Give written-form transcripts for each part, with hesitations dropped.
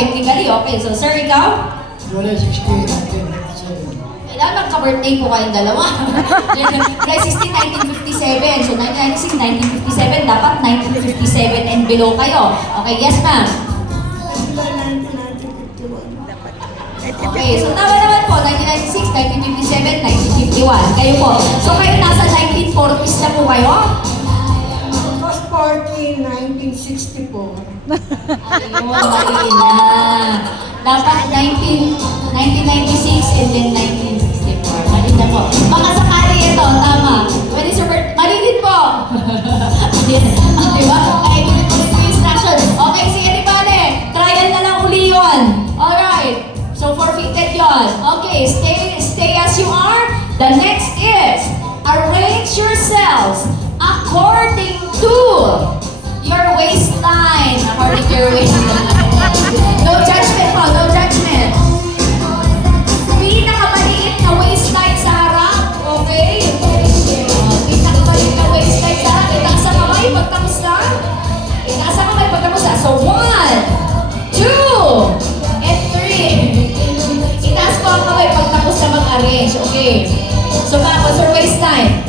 technically. Okay, so sir, ikaw? July 16, 1957. Kailan magka-birthday po kayong dalawa? July 16, 1957. So 1996, 1957. Dapat 1957 and below kayo. Okay, yes ma'am. July 1951. Okay, so tama naman po. 1996, 1957, 1951. Kayo po. So kayo nasa 1940s na po kayo? August 14, 1964. Ayun, mali na. Dapat 1996 and then 1964. Mali na po. Baka sakali ito, tama. When is your birthday? Mali din po. Diba? Kaya hindi ko yung instruction. Okay, sige, di bale. Trial na lang uli yun. Alright. So, forfeited yun. Okay, stay as you are. The next is, arrange yourselves according to your waistline. According to your waistline. No judgment po, no judgment. Pinakamaliit na waistline sa harap. Okay? Pinakamaliit na waistline sa harap. Itaas ang kamay pagtapos na. Itaas ang kamay pagtapos na. So, 1, 2, and 3. Itaas po ang kamay pagtapos na mag-arrange. Okay. So, tapos your waistline.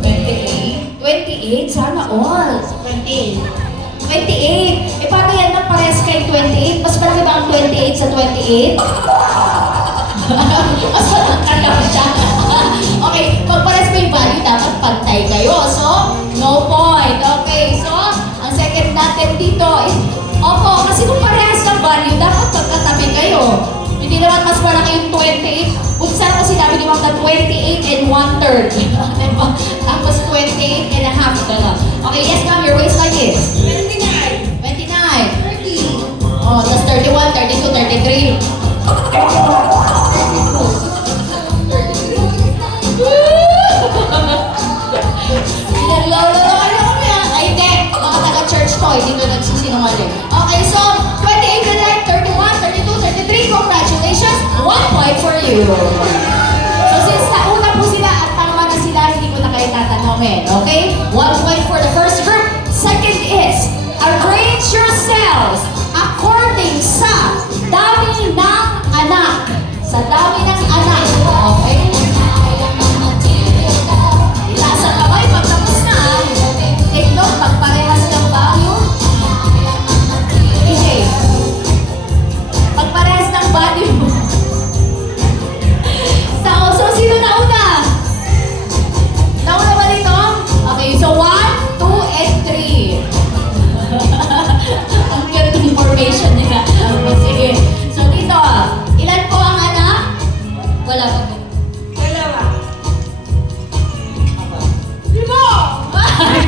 28. 28? Sana all. 28. 28. Eh, paano yan ng parehas kay 28? Mas malaki ba ang 28 sa 28? Mas malaki ka siya. Okay, pag parehas mo yung value, dapat pantay kayo. So, no point. Okay, so, ang second natin dito is, opo, kasi kung parehas ng value, dapat magkatabi kayo. Hindi naman mas malaki yung 28. Kung saan ko sinabi ni Ma'am na 28 and 1/3. Tapos 28 and a half. Okay, yes ma'am, your waistline is? 29. 29. 30. Oh, that's 31, 32, 33. Lolo, ano kami ah? Ay, hindi. Mga taga-church ko, hindi ko nagsisinungaling. Okay, so, 28 and like 31, 32, 33. Congratulations. 1 point for you. So, since nauna po sila at tama na sila, hindi ko na kayo tatanungin. Okay? 1 point for the first group. Second is, arrange yourselves according sa dami ng anak. Sa dami ng anak. Okay? Itaas ang kamay pag tapos na. Take note, pag parehas ng value. Okay. Pag parehas ng value. So, sino nauna? Nauna ba dito? Okay, so 1, 2, and 3. Ang ganda ng formation nila. Sige. So, dito, ilan po ang anak? Wala pa po. Dalawa. Lima!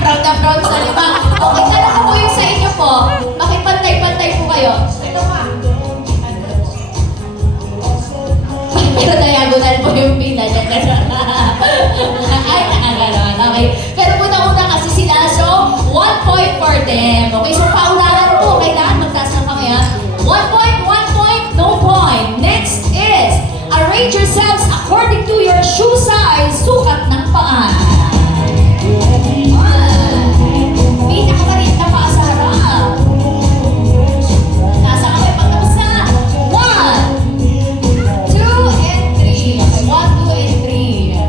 Proud na proud sa lima. Okay, tanong ko po yung sa inyo po. Bakit pantay-pantay po kayo? Dalawa. Pero diagonal po yung pina niya. Ay, nakagano'n. Okay. Pero una-una kasi sila, so 1 point for them. Okay, so paunahan po. Kailangan magtaas ng kami ha. 1 point, 1 point, no point. Next is, arrange yourselves according to your shoe size. Sukat ng paa. Pinakamaliit na paa sa harap. Nasa kami pagtapos na. 1, 2, and 3. Okay, 1, 2, and 3.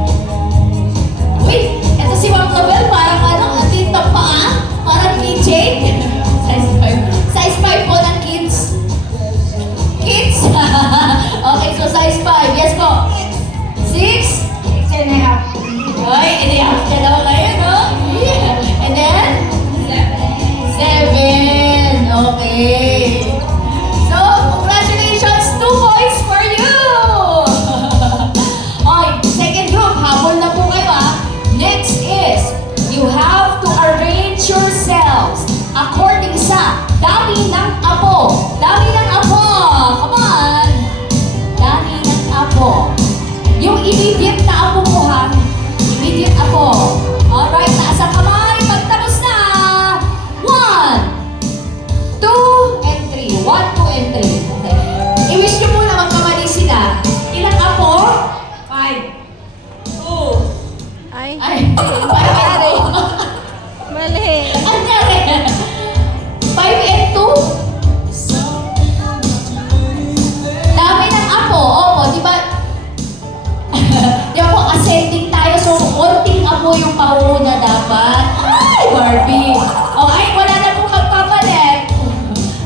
po yung pauuna dapat. Ay, Barbie! O, ay, wala na po magpapalit.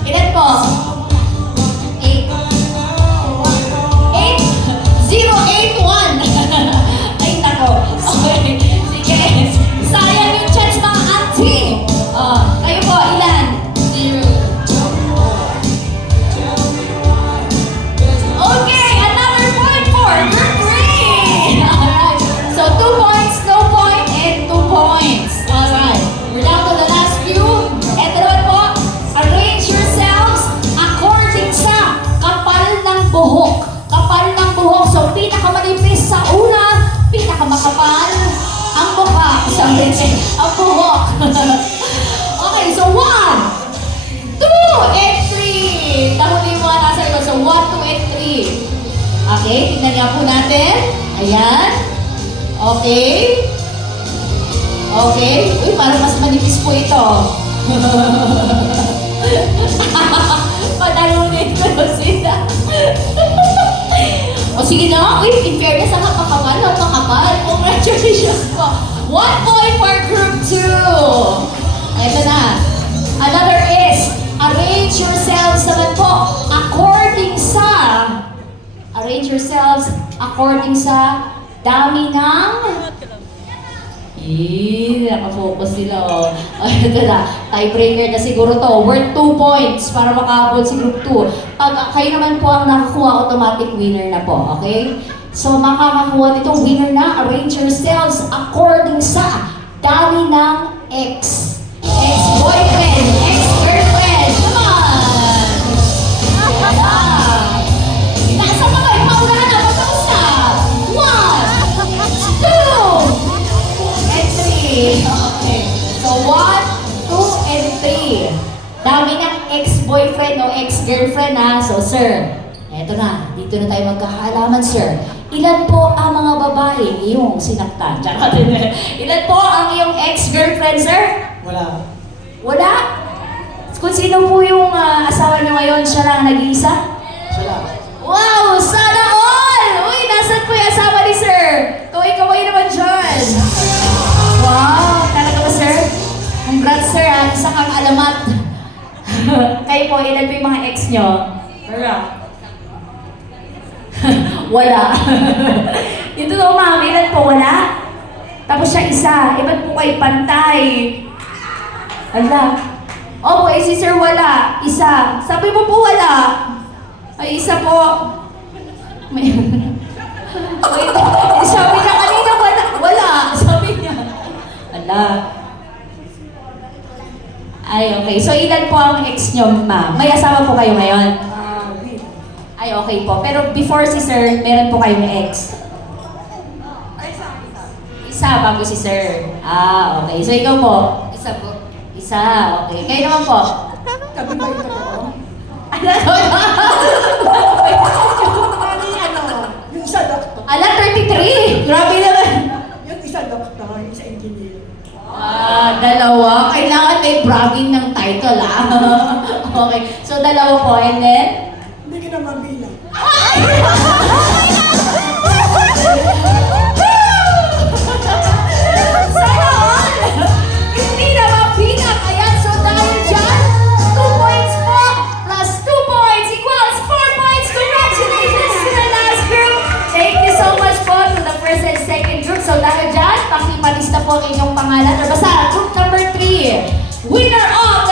Ilan po? 8. 081. Ay, nako. Okay. Sige. Sayang yung chance mga auntie. Kayo po, ilan? 0. Okay, another point for group 3. Alright. So 2 points, no point, and 2 points. Alright. We're down to the last few. Eto naman po, arrange yourselves according sa kapal ng buhok. Kapal ng buhok. So pinakamanipis sa una, pinakamakapal ang mukha. Sabi ang buhok. Okay, so 1, 2, and 3. Nahuli yung mga nasa ito. So 1, 2, and 3. Okay, tingnan niya po natin. Ayan. Okay. Okay. Uy, parang mas manipis po ito. Panalunin ko sila. O sige na, uy, in fairness, ang kapakapal, congratulations po. 1 point for group 2. Ito na. Another is, arrange yourselves naman po according sa dami ng nakafocus sila oh. Ito na, tiebreaker na siguro to. Worth 2 points para makaabot si group 2. Pag kayo naman po ang nakakuha, automatic winner na po. Okay? So makakakuha nitong winner na. Arrange yourselves according sa dami ng ex-boyfriend, ex-girlfriend. Come on! Nasa mga ipaunahan na. Matapos na. 1, 2, and 3. Okay. So 1, 2, and 3. Dami ng ex-boyfriend o ex-girlfriend ha. So sir, eto na. Dito na tayo magkakaalaman sir. Ilan po ang mga babae iyong sinaktan? Charot. Ilan po ang iyong ex-girlfriend sir? Wala. Wala? Kung sino po yung asawa niyo ngayon, siya lang ang nag-iisa? Sila. Wow! Sana all! Uy, nasan po yung asawa ni sir? Kaway-kaway naman dyan. Wow! Talaga ba sir? Congrats sir ha, isa kang alamat. Kayo po, ilan po yung mga ex nyo? Wala. Wala. Ito daw ma'am, ilan po wala? Tapos siya isa, ba't po kayo pantay? Ala. Opo, si sir wala. Isa. Sabi mo po wala. Ay, isa po. May... Wait, sabi niya kanina wala. Wala. Sabi niya. Ala. Ay, okay. So, ilan po ang ex nyo, ma'am? May asawa po kayo ngayon? Ay, okay po. Pero before si sir, meron po kayong ex? Isa, bago si sir. Ah, okay. So, ikaw po? Isa po. Isa, okay. Kayo naman po? Kami ba yung totoo? Ala, Yung isa doktor. ala, 33! Grabe naman! Yung isa doktor, yung isa engineer. Dalawa. Kailangan may bragging ng title, ah. Okay. So, dalawa po. And then? Hindi ka na mabilang. Sana all! Hindi na mabilang. Ayan, so dahil dyan, 2 points po plus 2 points equals 4 points. Congratulations to the last group. Thank you so much po to the first and second group. So dahil dyan, pakipalista po ang inyong pangalan. Or basta, group number 3, winner of